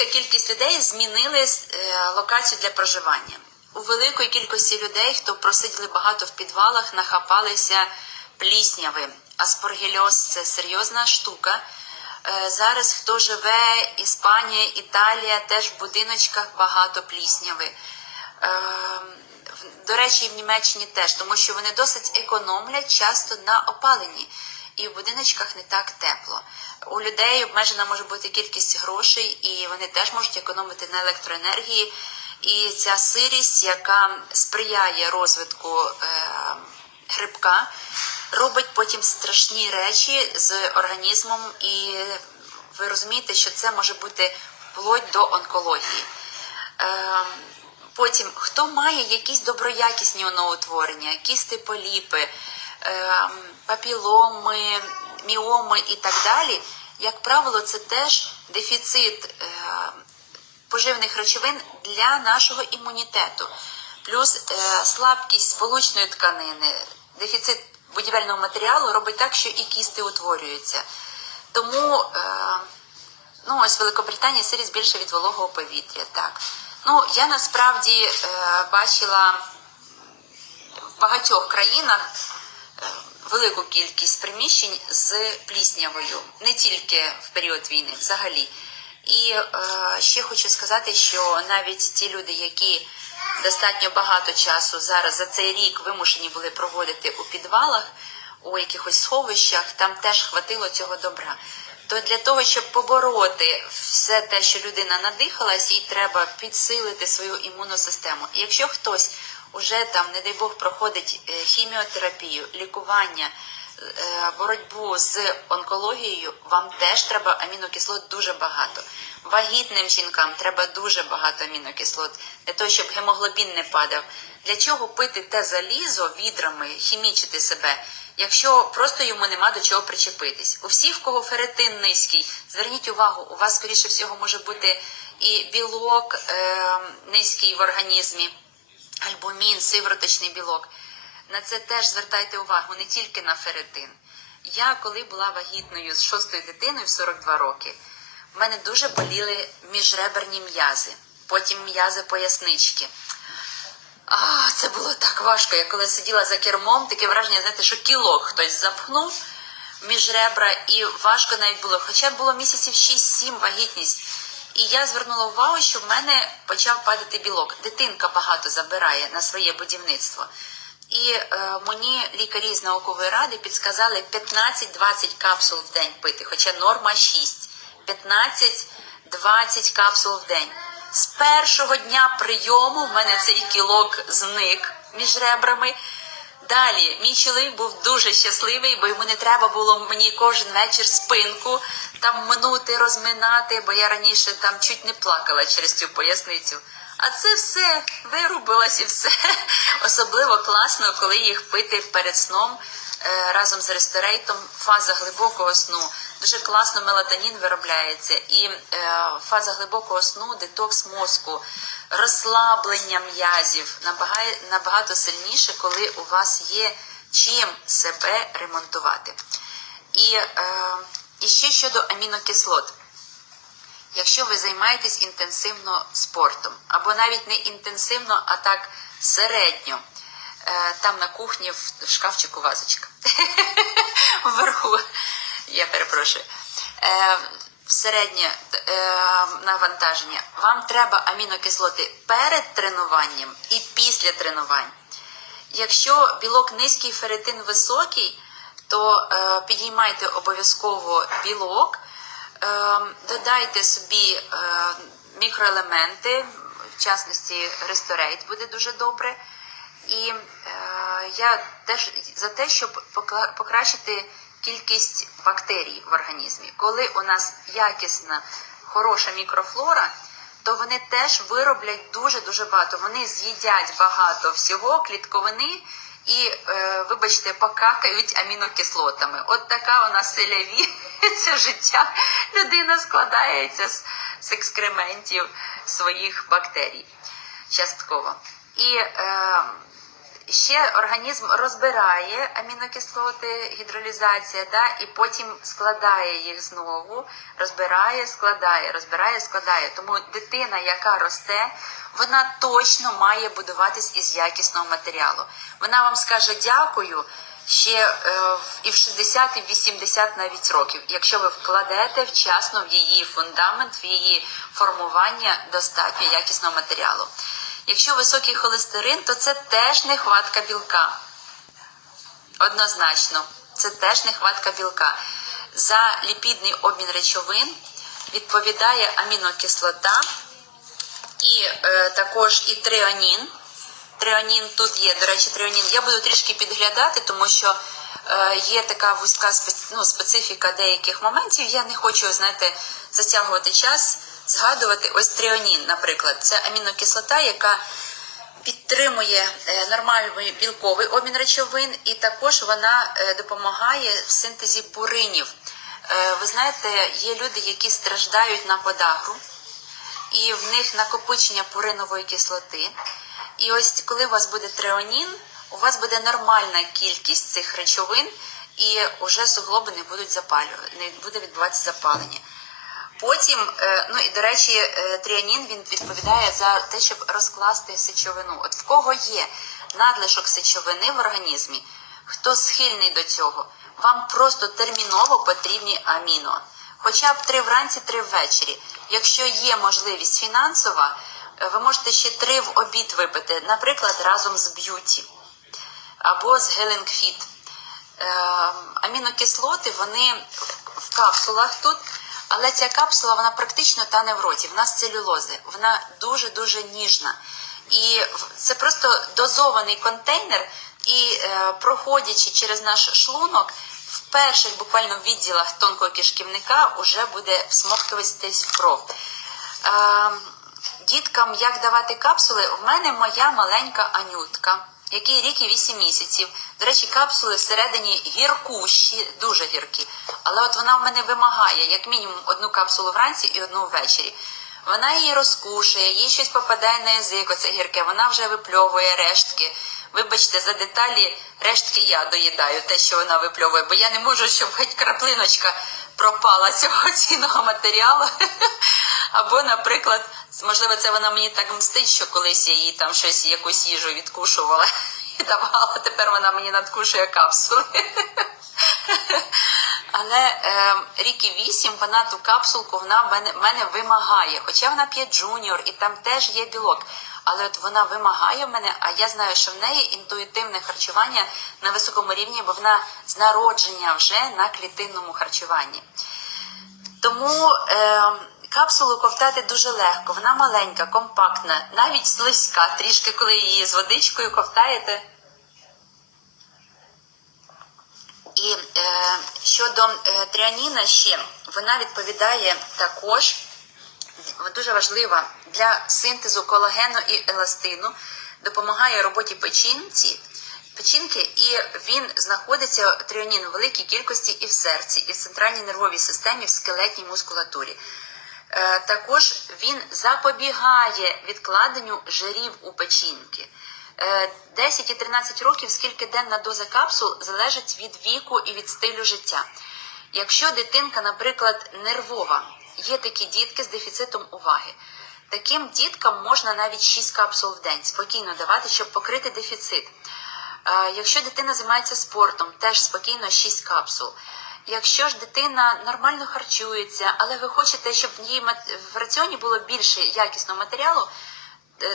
велика кількість людей змінили е, локацію для проживання. У великої кількості людей, хто просиділи багато в підвалах, нахапалися плісняви. Аспоргільоз це серйозна штука. Е, Зараз хто живе, Іспанія, Італія, теж в будиночках багато плісняви. Е, До речі, і в Німеччині теж, тому що вони досить економлять часто на опаленні. І в будиночках не так тепло. У людей обмежена може бути кількість грошей, і вони теж можуть економити на електроенергії. І ця сирість, яка сприяє розвитку е, грибка, робить потім страшні речі з організмом, і ви розумієте, що це може бути вплоть до онкології. Е, Потім, хто має якісь доброякісні оноутворення, кісти поліпи, е, папіломи, міоми і так далі, як правило, це теж дефіцит е, поживних речовин для нашого імунітету. Плюс е, слабкість сполучної тканини, дефіцит будівельного матеріалу робить так, що і кісти утворюються. Тому е, Ну, ось в Великобританії сирість більше від вологого повітря. Так. Ну, я насправді е, бачила в багатьох країнах велику кількість приміщень з пліснявою, не тільки в період війни, взагалі. І е, ще хочу сказати, що навіть ті люди, які достатньо багато часу зараз за цей рік вимушені були проводити у підвалах, у якихось сховищах, там теж хватило цього добра. То для того, щоб побороти все те, що людина надихалась, їй треба підсилити свою імунну систему. І якщо хтось уже там, не дай Бог, проходить е, хіміотерапію, лікування, е, боротьбу з онкологією, вам теж треба амінокислот дуже багато. Вагітним жінкам треба дуже багато амінокислот для того, щоб гемоглобін не падав. Для чого пити те залізо відрами, хімічити себе, якщо просто йому нема до чого причепитись? У всіх, в кого феретин низький, зверніть увагу, у вас, скоріше всього, може бути і білок е, низький в організмі, альбумін, сивороточний білок. На це теж звертайте увагу, не тільки на феретин. Я коли була вагітною з шостою дитиною в 42 роки, в мене дуже боліли міжреберні м'язи, потім м'язи пояснички. А, це було так важко. Я коли сиділа за кермом, таке враження, знаєте, що кілок хтось запхнув між ребра, і важко навіть було. Хоча було місяців 6-7 вагітність. І я звернула увагу, що в мене почав падати білок. Дитинка багато забирає на своє будівництво. І е, мені лікарі з наукової ради підсказали 15-20 капсул в день пити, хоча норма 6. 15-20 капсул в день. З першого дня прийому в мене цей кілок зник між ребрами. Далі мій чоловік був дуже щасливий, бо йому не треба було мені кожен вечір спинку там минути, розминати, бо я раніше там чуть не плакала через цю поясницю. А це все вирубилось і все. Особливо класно, коли їх пити перед сном е, разом з ресторейтом. Фаза глибокого сну. Дуже класно мелатонін виробляється. І е, фаза глибокого сну, детокс мозку, розслаблення м'язів набагато, сильніше, коли у вас є чим себе ремонтувати. І, е, і ще щодо амінокислот. Якщо ви займаєтесь інтенсивно спортом, або навіть не інтенсивно, а так середньо, е, там на кухні в шкафчику вазочка вверху, я перепрошую, е, середнє е, навантаження, вам треба амінокислоти перед тренуванням і після тренувань. Якщо білок низький, ферритин високий, то е, підіймайте обов'язково білок, е, додайте собі е, мікроелементи, в частності ресторейт буде дуже добре. І е, я теж за те, щоб покращити кількість бактерій в організмі. Коли у нас якісна, хороша мікрофлора, то вони теж вироблять дуже-дуже багато. Вони з'їдять багато всього, клітковини і, е, вибачте, покакають амінокислотами. От така у нас селяві це життя. Людина складається з, з екскрементів своїх бактерій частково. І е, ще організм розбирає амінокислоти, гідролізація, да, і потім складає їх знову, розбирає, складає, розбирає, складає. Тому дитина, яка росте, вона точно має будуватись із якісного матеріалу. Вона вам скаже дякую ще е, і в 60, і в 80 навіть років, якщо ви вкладете вчасно в її фундамент, в її формування достатньо якісного матеріалу. Якщо високий холестерин, то це теж нехватка білка. Однозначно, це теж нехватка білка. За ліпідний обмін речовин відповідає амінокислота і е, також і тріонін. Тріонін тут є, до речі, тріонін. Я буду трішки підглядати, тому що е, є така вузька спец- ну, специфіка деяких моментів. Я не хочу, знаєте, затягувати час, згадувати. Ось тріонін, наприклад, це амінокислота, яка підтримує е, нормальний білковий обмін речовин, і також вона е, допомагає в синтезі пуринів. Е, Ви знаєте, є люди, які страждають на подагру, і в них накопичення пуринової кислоти. І ось коли у вас буде треонін, у вас буде нормальна кількість цих речовин, і вже суглоби не будуть запалювати, не буде відбуватися запалення. Потім, е, ну і до речі, е, тріанін він відповідає за те, щоб розкласти сечовину. От в кого є надлишок сечовини в організмі, хто схильний до цього, вам просто терміново потрібні аміно. Хоча б три вранці, три ввечері. Якщо є можливість фінансова, е, ви можете ще три в обід випити, наприклад, разом з б'юті або з Healing Fit. Е, амінокислоти вони в капсулах тут, але ця капсула вона практично тане в роті. В нас целюлози, вона дуже дуже ніжна. І це просто дозований контейнер, і е, проходячи через наш шлунок, в перших буквально відділах тонкого кишківника вже буде всмоктуватись кров. Е, діткам як давати капсули, в мене моя маленька анютка, який рік і 8 місяців. До речі, капсули всередині гіркущі, дуже гіркі. Але от вона в мене вимагає як мінімум одну капсулу вранці і одну ввечері. Вона її розкушує, їй щось попадає на язик, оце гірке, вона вже випльовує рештки. Вибачте, за деталі рештки я доїдаю, те, що вона випльовує, бо я не можу, щоб хоч краплиночка пропала цього цінного матеріалу. Або, наприклад, можливо, це вона мені так мстить, що колись я їй там щось, якусь їжу відкушувала і давала, тепер вона мені надкушує капсули. Але е, рік і вісім вона ту капсулку вона мене, мене вимагає. Хоча вона п'є джуніор і там теж є білок. Але от вона вимагає мене, а я знаю, що в неї інтуїтивне харчування на високому рівні, бо вона з народження вже на клітинному харчуванні. Тому е, капсулу ковтати дуже легко. Вона маленька, компактна, навіть слизька. Трішки, коли її з водичкою ковтаєте. І е, щодо е, тріаніна ще вона відповідає також дуже важлива для синтезу колагену і еластину, допомагає роботі печінці, печінки, і він знаходиться тріанін у великій кількості і в серці, і в центральній нервовій системі, в скелетній мускулатурі. Е, Також він запобігає відкладенню жирів у печінки. Е, 10 і 13 років, скільки денна доза капсул, залежить від віку і від стилю життя. Якщо дитинка, наприклад, нервова, є такі дітки з дефіцитом уваги. Таким діткам можна навіть 6 капсул в день спокійно давати, щоб покрити дефіцит. Е, Якщо дитина займається спортом, теж спокійно 6 капсул. Якщо ж дитина нормально харчується, але ви хочете, щоб в її в раціоні було більше якісного матеріалу, е,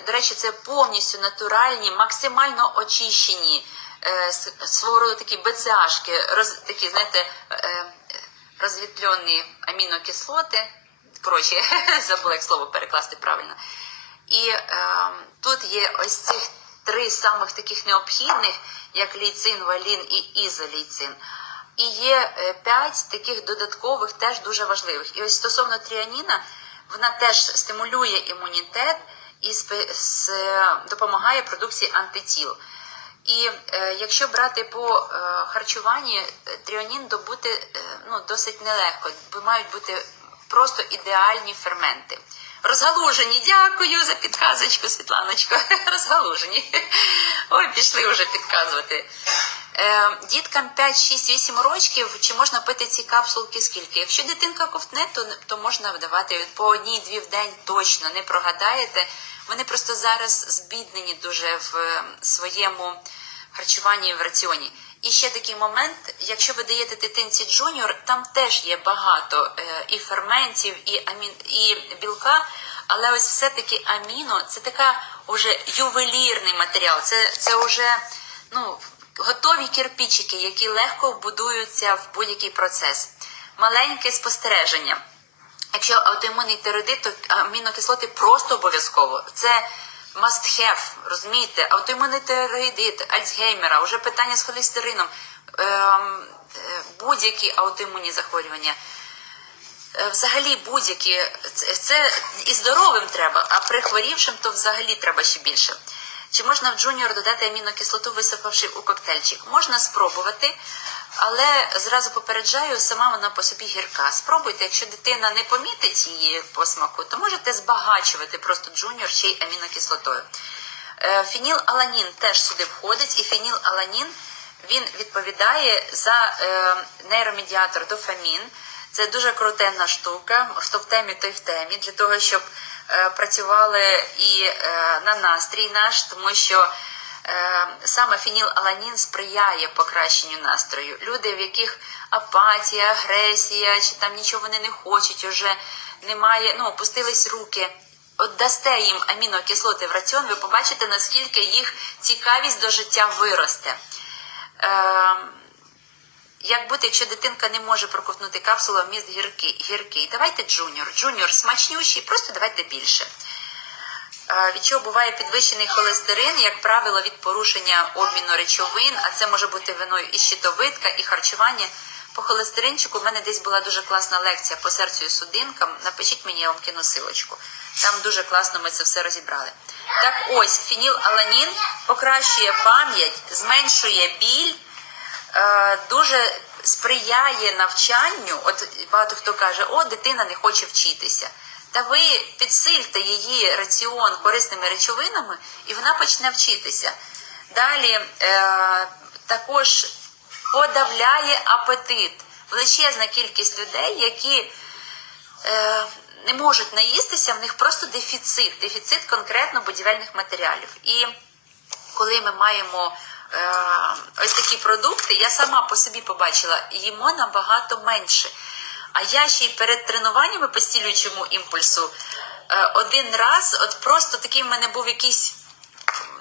до речі, це повністю натуральні, максимально очищені е, свого роду такі БЦАшки, роз, такі, знаєте, е, розвітлені амінокислоти. Коротше, забула як слово перекласти правильно. І е, тут є ось цих три самих таких необхідних, як лейцин, валін і ізолейцин. І є е, п'ять таких додаткових, теж дуже важливих. І ось стосовно тріаніна, вона теж стимулює імунітет і е, допомагає продукції антитіл. І е, якщо брати по е, харчуванні, тріонін добути е, ну, досить нелегко, бо мають бути просто ідеальні ферменти. Розгалужені, дякую за підказочку, Світланочко. Розгалужені. Ой, пішли вже підказувати. Е, діткам 5, 6, 8 років, чи можна пити ці капсулки скільки? Якщо дитинка ковтне, то, то можна давати по одній-дві в день точно, не прогадаєте. Вони просто зараз збіднені дуже в е, своєму харчуванні і в раціоні. І ще такий момент, якщо ви даєте дитинці джуніор, там теж є багато е, і ферментів, і амін, і білка, але ось все-таки аміно це така уже ювелірний матеріал. Це, це вже ну, готові кирпичики, які легко вбудуються в будь-який процес. Маленьке спостереження. Якщо аутоімунний тиреоїдит, то амінокислоти просто обов'язково. Це must have, розумієте? Аутоімунний тиреоїдит, Альцгеймера, вже питання з холестерином, ем, будь-які аутоімунні захворювання. Е, Взагалі будь-які це, і здоровим треба, а при хворівшим то взагалі треба ще більше. Чи можна в джуніор додати амінокислоту, висипавши у коктейльчик? Можна спробувати, але зразу попереджаю, сама вона по собі гірка. Спробуйте, якщо дитина не помітить її по смаку, то можете збагачувати просто джуніор ще й амінокислотою. Е, Фенілаланін теж сюди входить, і фенілаланін він відповідає за е, нейромедіатор дофамін. Це дуже крутенна штука. Хто в темі, той в темі, для того, щоб працювали і е, на настрій наш, тому що е, саме фенілаланін сприяє покращенню настрою. Люди, в яких апатія, агресія, чи там нічого вони не хочуть, уже немає, ну, опустились руки. От дасте їм амінокислоти в раціон, ви побачите, наскільки їх цікавість до життя виросте. Е, як бути, якщо дитинка не може проковтнути капсулу, а вміст гіркий, гіркий? Давайте джуніор. Джуніор смачнющий, просто давайте більше. Е, Від чого буває підвищений холестерин, як правило, від порушення обміну речовин, а це може бути виною і щитовидка, і харчування. По холестеринчику в мене десь була дуже класна лекція по серцю і судинкам. Напишіть мені, я вам кину силочку. Там дуже класно ми це все розібрали. Так ось, фенілаланін покращує пам'ять, зменшує біль, дуже сприяє навчанню. От багато хто каже, о, дитина не хоче вчитися. Та ви підсильте її раціон корисними речовинами, і вона почне вчитися. Далі е, також подавляє апетит. Величезна кількість людей, які е, не можуть наїстися, в них просто дефіцит, дефіцит конкретно будівельних матеріалів. І коли ми маємо е, ось такі продукти, я сама по собі побачила, їмо набагато менше. А я ще й перед тренуваннями по стілюючому імпульсу е, один раз, от просто такий в мене був якийсь,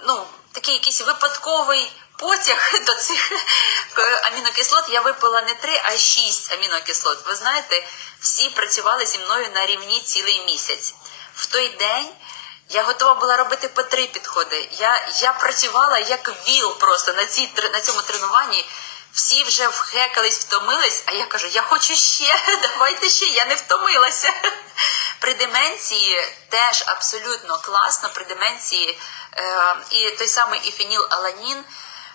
ну, такий якийсь випадковий потяг до цих е, амінокислот. Я випила не три, а шість амінокислот. Ви знаєте, всі працювали зі мною на рівні цілий місяць. В той день я готова була робити по три підходи. Я, я працювала як віл просто на, цій, на цьому тренуванні. Всі вже вхекались, втомились, а я кажу, я хочу ще, давайте ще, я не втомилася. При деменції теж абсолютно класно, при деменції е, і той самий і фенілаланін,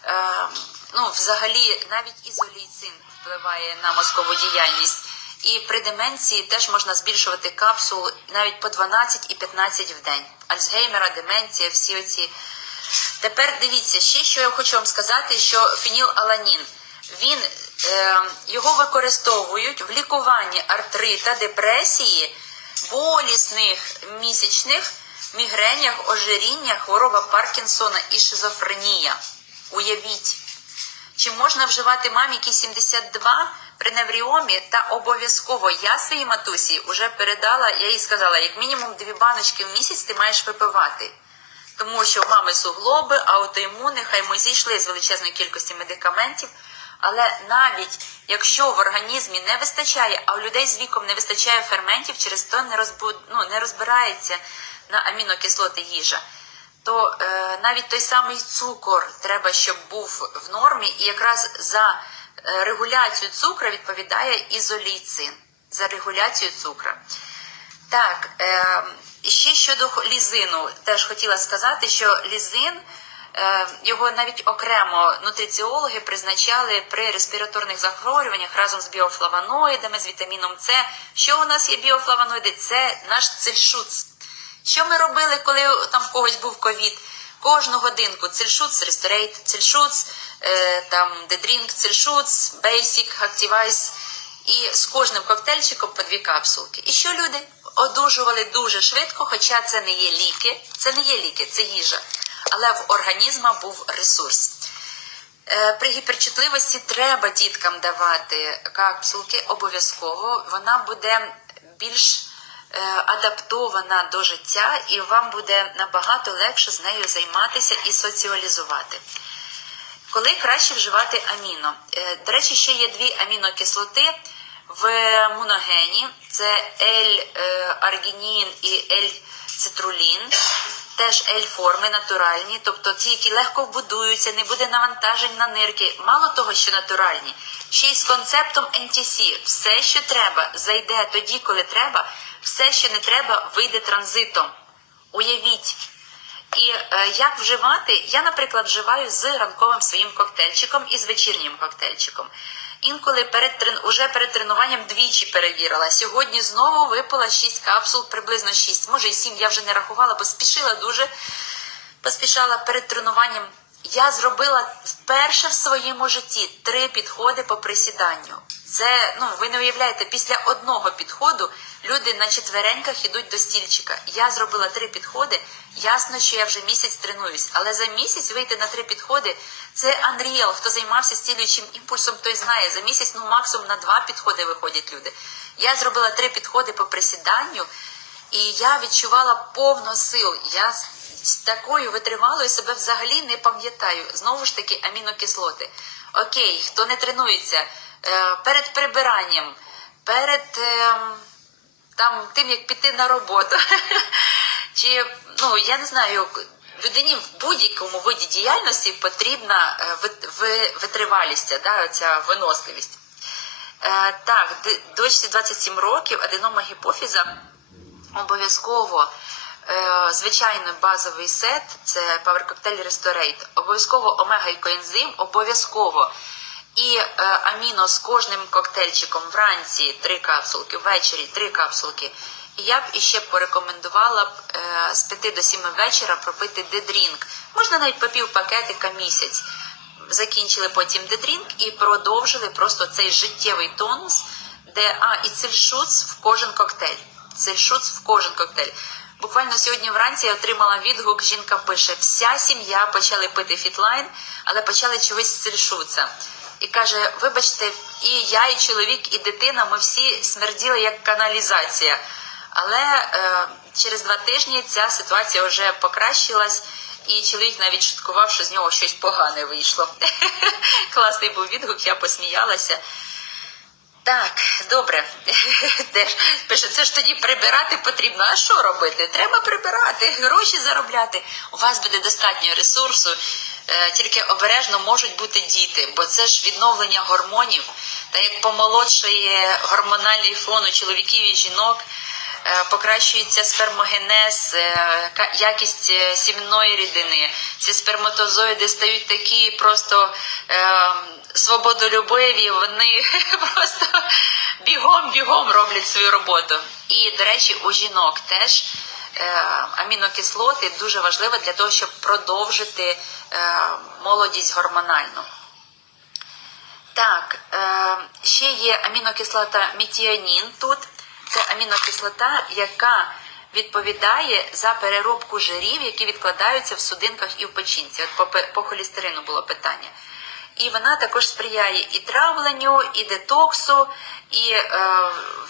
е, ну, взагалі навіть ізолейцин впливає на мозкову діяльність. І при деменції теж можна збільшувати капсул навіть по 12 і 15 в день. Альцгеймера, деменція, всі оці. Тепер дивіться, ще що я хочу вам сказати, що фенілаланін, він, е, його використовують в лікуванні артрита, депресії, болісних місячних, мігренях, ожиріння, хвороба Паркінсона і шизофренія. Уявіть. Чи можна вживати мамі, якій 72 при невріомі? Та обов'язково я своїй матусі вже передала, я їй сказала, як мінімум дві баночки в місяць ти маєш випивати. Тому що в мами суглоби, аутоімуни, хай ми зійшли з величезної кількості медикаментів. Але навіть якщо в організмі не вистачає, а у людей з віком не вистачає ферментів, через то не, розбу... ну, не розбирається на амінокислоти їжа то е, навіть той самий цукор треба, щоб був в нормі, і якраз за регуляцію цукру відповідає ізолейцин. За регуляцію цукру. Так, е, ще щодо лізину, теж хотіла сказати, що лізин, е, його навіть окремо нутриціологи призначали при респіраторних захворюваннях разом з біофлавоноїдами, з вітаміном С. Що у нас є біофлавоноїди? Це наш цельшуц. Що ми робили, коли там в когось був ковід? Кожну годинку цельшуц, ресторейт, цельшуц, е, там дедрінк, цельшуц, бейсік, активайс. І з кожним коктейльчиком по дві капсулки. І що люди одужували дуже швидко, хоча це не є ліки, це не є ліки, це їжа. Але в організма був ресурс. Е, При гіперчутливості треба діткам давати капсулки обов'язково. Вона буде більш адаптована до життя, і вам буде набагато легше з нею займатися і соціалізувати. Коли краще вживати аміно? Е, До речі, ще є дві амінокислоти в муногені: це L-аргінін і L-цитрулін. Теж L-форми натуральні, тобто ті, які легко вбудуються, не буде навантажень на нирки. Мало того, що натуральні, ще й з концептом NTC. Все, що треба, зайде тоді, коли треба, все, що не треба, вийде транзитом. Уявіть. І е, як вживати? Я, наприклад, вживаю з ранковим своїм коктейльчиком і з вечірнім коктейльчиком. Інколи перед уже перед тренуванням двічі перевірила. Сьогодні знову випила 6 капсул, приблизно 6, може і 7, я вже не рахувала, бо спішила дуже. Поспішала перед тренуванням. Я зробила вперше в своєму житті три підходи по присіданню. Це, ну, ви не уявляєте, після одного підходу люди на четвереньках ідуть до стільчика. Я зробила три підходи. Ясно, що я вже місяць тренуюсь, але за місяць вийти на три підходи це Unreal. Хто займався стілюючим імпульсом, той знає. За місяць, ну максимум на два підходи виходять люди. Я зробила три підходи по присіданню, і я відчувала повно сил. Я з- такою витривалою себе взагалі не пам'ятаю. Знову ж таки, амінокислоти. Окей, хто не тренується е, перед прибиранням, перед ем, там тим, як піти на роботу. Чи ну я не знаю, людині в будь-якому виді діяльності потрібна е, вит- ви- витривалість, да, ця виносливість. Е, так, дочці 27 років, аденома гіпофіза обов'язково звичайно базовий сет це Power Cocktail Restorate, обов'язково омега і коензим, обов'язково. І е, аміно з кожним коктейльчиком вранці три капсулки, ввечері три капсулки. І я б іще порекомендувала б е, з 5 до 7 вечора пропити дедрінк. Можна навіть по пів пакетика місяць. Закінчили потім дедрінк і продовжили просто цей життєвий тонус, де а, і цельшуц в кожен коктейль. Цельшуц в кожен коктейль. Буквально сьогодні вранці я отримала відгук. Жінка пише: вся сім'я почали пити фітлайн, але почали чогось з. І каже: вибачте, і я, і чоловік, і дитина, ми всі смерділи як каналізація. Але е, через два тижні ця ситуація вже покращилась, і чоловік навіть шуткував, що з нього щось погане вийшло. Класний був відгук, я посміялася. Так, добре. Пише, це ж тоді прибирати потрібно. А що робити? Треба прибирати, гроші заробляти. У вас буде достатньо ресурсу, е, тільки обережно можуть бути діти, бо це ж відновлення гормонів. Та як помолодшає гормональний фон у чоловіків і жінок, покращується спермогенез, е, якість е, сімної рідини. Ці сперматозоїди стають такі просто е, свободолюбиві, вони просто бігом-бігом роблять свою роботу. І, до речі, у жінок теж е, амінокислоти дуже важливі для того, щоб продовжити е, молодість гормональну. Так, е, ще є амінокислота мітіанін тут. Це амінокислота, яка відповідає за переробку жирів, які відкладаються в судинках і в печінці. От по, по холестерину було питання. І вона також сприяє і травленню, і детоксу, і е,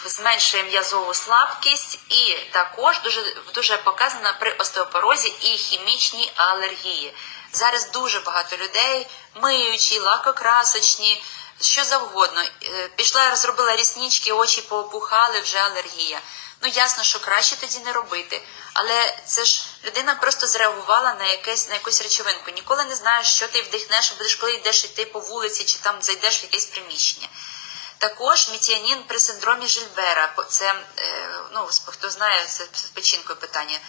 зменшує м'язову слабкість, і також дуже, дуже показана при остеопорозі і хімічній алергії. Зараз дуже багато людей, миючі, лакокрасочні, що завгодно. Е, Пішла, зробила ріснички, очі поопухали, вже алергія. Ну ясно, що краще тоді не робити. Але це ж людина просто зреагувала на якесь на якусь речовинку. Ніколи не знаєш, що ти вдихнеш, будеш коли йдеш йти по вулиці чи там зайдеш в якесь приміщення. Також міціанін при синдромі Жильбера. Це е, ну хто знає, це з печінкою питання.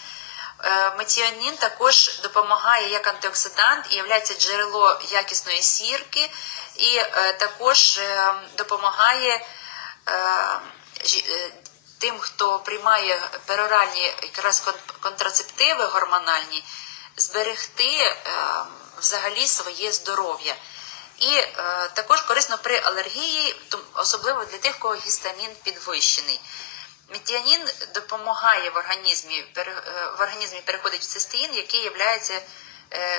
Е, Метіанін також допомагає як антиоксидант і є джерело якісної сірки, і е, також е, допомагає тим, хто приймає пероральні якраз контрацептиви гормональні, зберегти взагалі своє здоров'я. І також корисно при алергії, особливо для тих, кого гістамін підвищений. Метіанін допомагає в організмі, е, в організмі переходить в цистеїн, який є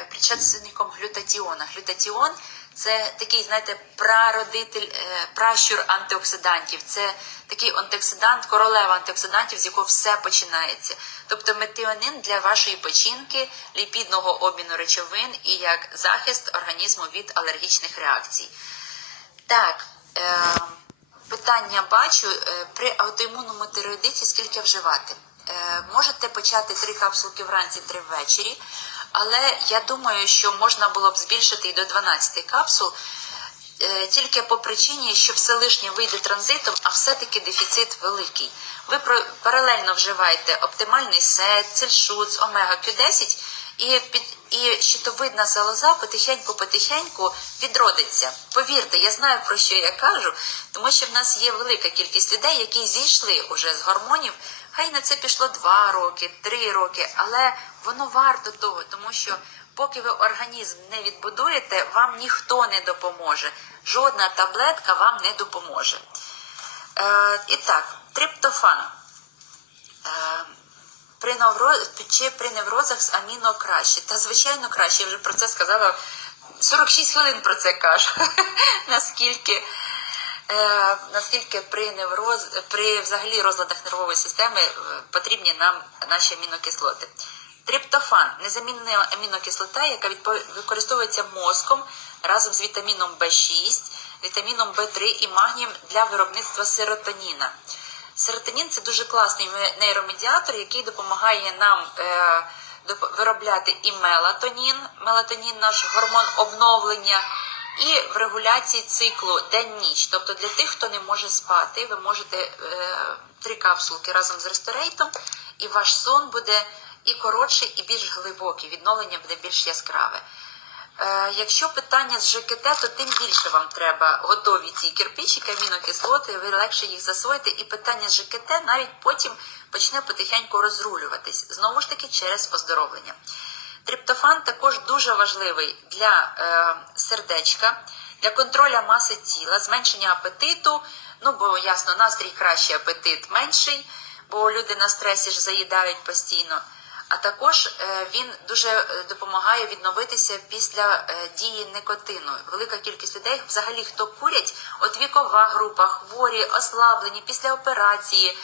предшественником глютатіона. Глютатіон це такий, знаєте, прародитель, е, пращур антиоксидантів. Це такий антиоксидант, королева антиоксидантів, з якого все починається. Тобто метіонин для вашої печінки, ліпідного обміну речовин і як захист організму від алергічних реакцій. Так, е, питання бачу. Е, при аутоімунному тиреоїдиті скільки вживати? Е, можете почати три капсулки вранці, три ввечері, але я думаю, що можна було б збільшити і до 12 капсул. е, Тільки по причині, що все лишнє вийде транзитом, а все-таки дефіцит великий. Ви паралельно вживаєте оптимальний сет, цельшуц, омега Q10, і під і щитовидна залоза потихеньку-потихеньку відродиться. Повірте, я знаю про що я кажу, тому що в нас є велика кількість людей, які зійшли уже з гормонів. Хай на це пішло 2 роки, 3 роки, але воно варто того, тому що поки ви організм не відбудуєте, вам ніхто не допоможе. Жодна таблетка вам не допоможе. Е, і так, триптофан. Е, при невроз, чи при неврозах з аміно краще. Та звичайно краще. Я вже про це сказала 46 хвилин про це кажу. наскільки, е, наскільки при невроз, при взагалі розладах нервової системи е, потрібні нам наші амінокислоти. Триптофан незамінна амінокислота, яка відпо- використовується мозком разом з вітаміном В6, вітаміном В3 і магнієм для виробництва серотоніна. Серотонін це дуже класний нейромедіатор, який допомагає нам е, виробляти і мелатонін, мелатонін наш гормон обновлення, і в регуляції циклу день-ніч. Тобто для тих, хто не може спати, ви можете е, три капсулки разом з ресторейтом, і ваш сон буде і коротший, і більш глибокий. Відновлення буде більш яскраве. Е, Якщо питання з ЖКТ, то тим більше вам треба готові ці кирпичики, амінокислоти, ви легше їх засвоїте, і питання з ЖКТ навіть потім почне потихеньку розрулюватись. Знову ж таки, через оздоровлення. Триптофан також дуже важливий для е, сердечка, для контроля маси тіла, зменшення апетиту. Ну, бо ясно, настрій кращий, апетит менший, бо люди на стресі ж заїдають постійно. А також е, він дуже е, допомагає відновитися після е, дії никотину. Велика кількість людей, взагалі, хто курять, от вікова група, хворі, ослаблені після операції.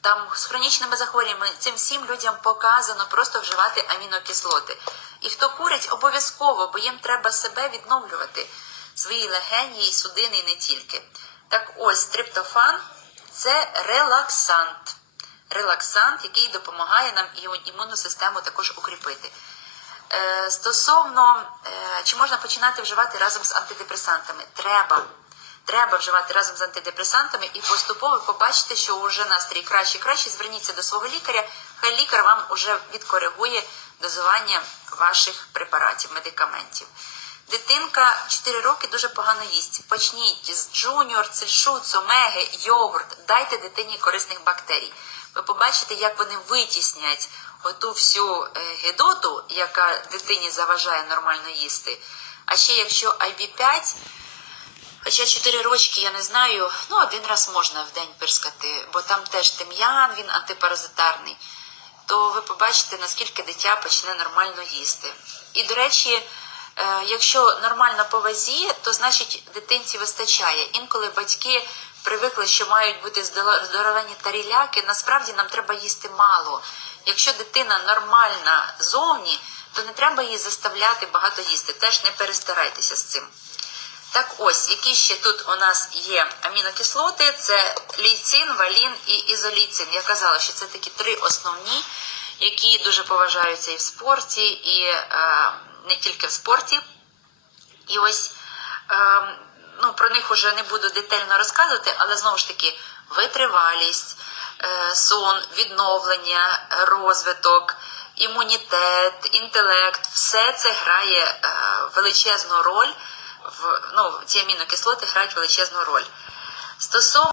Там з хронічними захворюваннями цим всім людям показано просто вживати амінокислоти. І хто курять, обов'язково, бо їм треба себе відновлювати, свої легені судини, і не тільки. Так ось триптофан це релаксант релаксант, який допомагає нам імунну систему також укріпити. Е, Стосовно е, чи можна починати вживати разом з антидепресантами? Треба. Треба вживати разом з антидепресантами і поступово побачите, що вже настрій краще краще. Зверніться до свого лікаря. Хай лікар вам уже відкоригує дозування ваших препаратів, медикаментів. Дитинка 4 роки дуже погано їсть. Почніть з джуніор, цельшуц, омеги, йогурт. Дайте дитині корисних бактерій. Ви побачите, як вони витіснять оту всю е, гидоту, яка дитині заважає нормально їсти. А ще якщо IB5, Хоча 4 рочки, я не знаю, ну один раз можна в день пирскати, бо там теж тим'ян, він антипаразитарний, то ви побачите, наскільки дитя почне нормально їсти. І, до речі, е, якщо нормально по вазі, то значить дитинці вистачає. Інколи батьки привикли, що мають бути здоро- здоровенні таріляки, насправді нам треба їсти мало. Якщо дитина нормальна зовні, то не треба її заставляти багато їсти. Теж не перестарайтеся з цим. Так ось, які ще тут у нас є амінокислоти, це лейцин, валін і ізолейцин. Я казала, що це такі три основні, які дуже поважаються і в спорті, і е, не тільки в спорті. І ось е, ну, про них уже не буду детально розказувати, але знову ж таки витривалість, е, сон, відновлення, розвиток, імунітет, інтелект все це грає е, величезну роль. В, ну, ці амінокислоти грають величезну роль. Стосовно